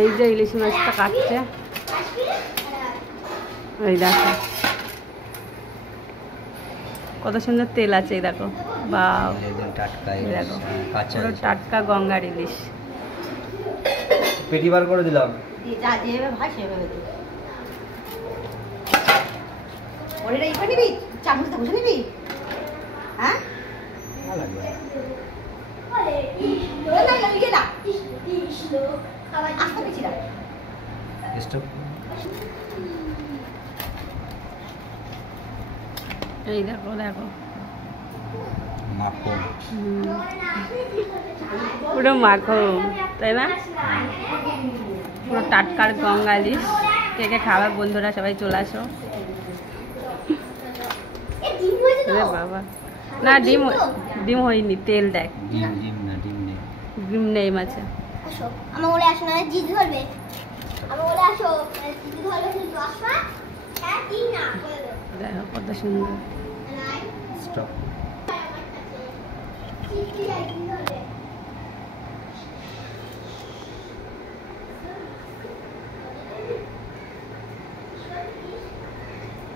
এই যে ইলিশ মাছটা কাটছে, এই দেখো কত সুন্দর তেল আছে, এই দেখো বা দেখো পুরো টাটকা গঙ্গার ইলিশ। পেটি বার করে দিলাম। চামচটা বসে নিবি? হ্যাঁ এই দেখো দেখো পুরো মাখন, তাই না? পুরো টাটকার গঙ্গা ইলিশ। কে কে খাবার বন্ধুরা সবাই চলে আসো। বাবা না, ডিম ডিম হয়নি, তেল দেখ। ডিম নেই মাছে। আমার বলে আসো না, জিদ ধরবে। আমার বলে আসো, জিদ ধরবে কিন্তু আসবা। হ্যাঁ কি না দেখো কত সুন্দর। স্টপ।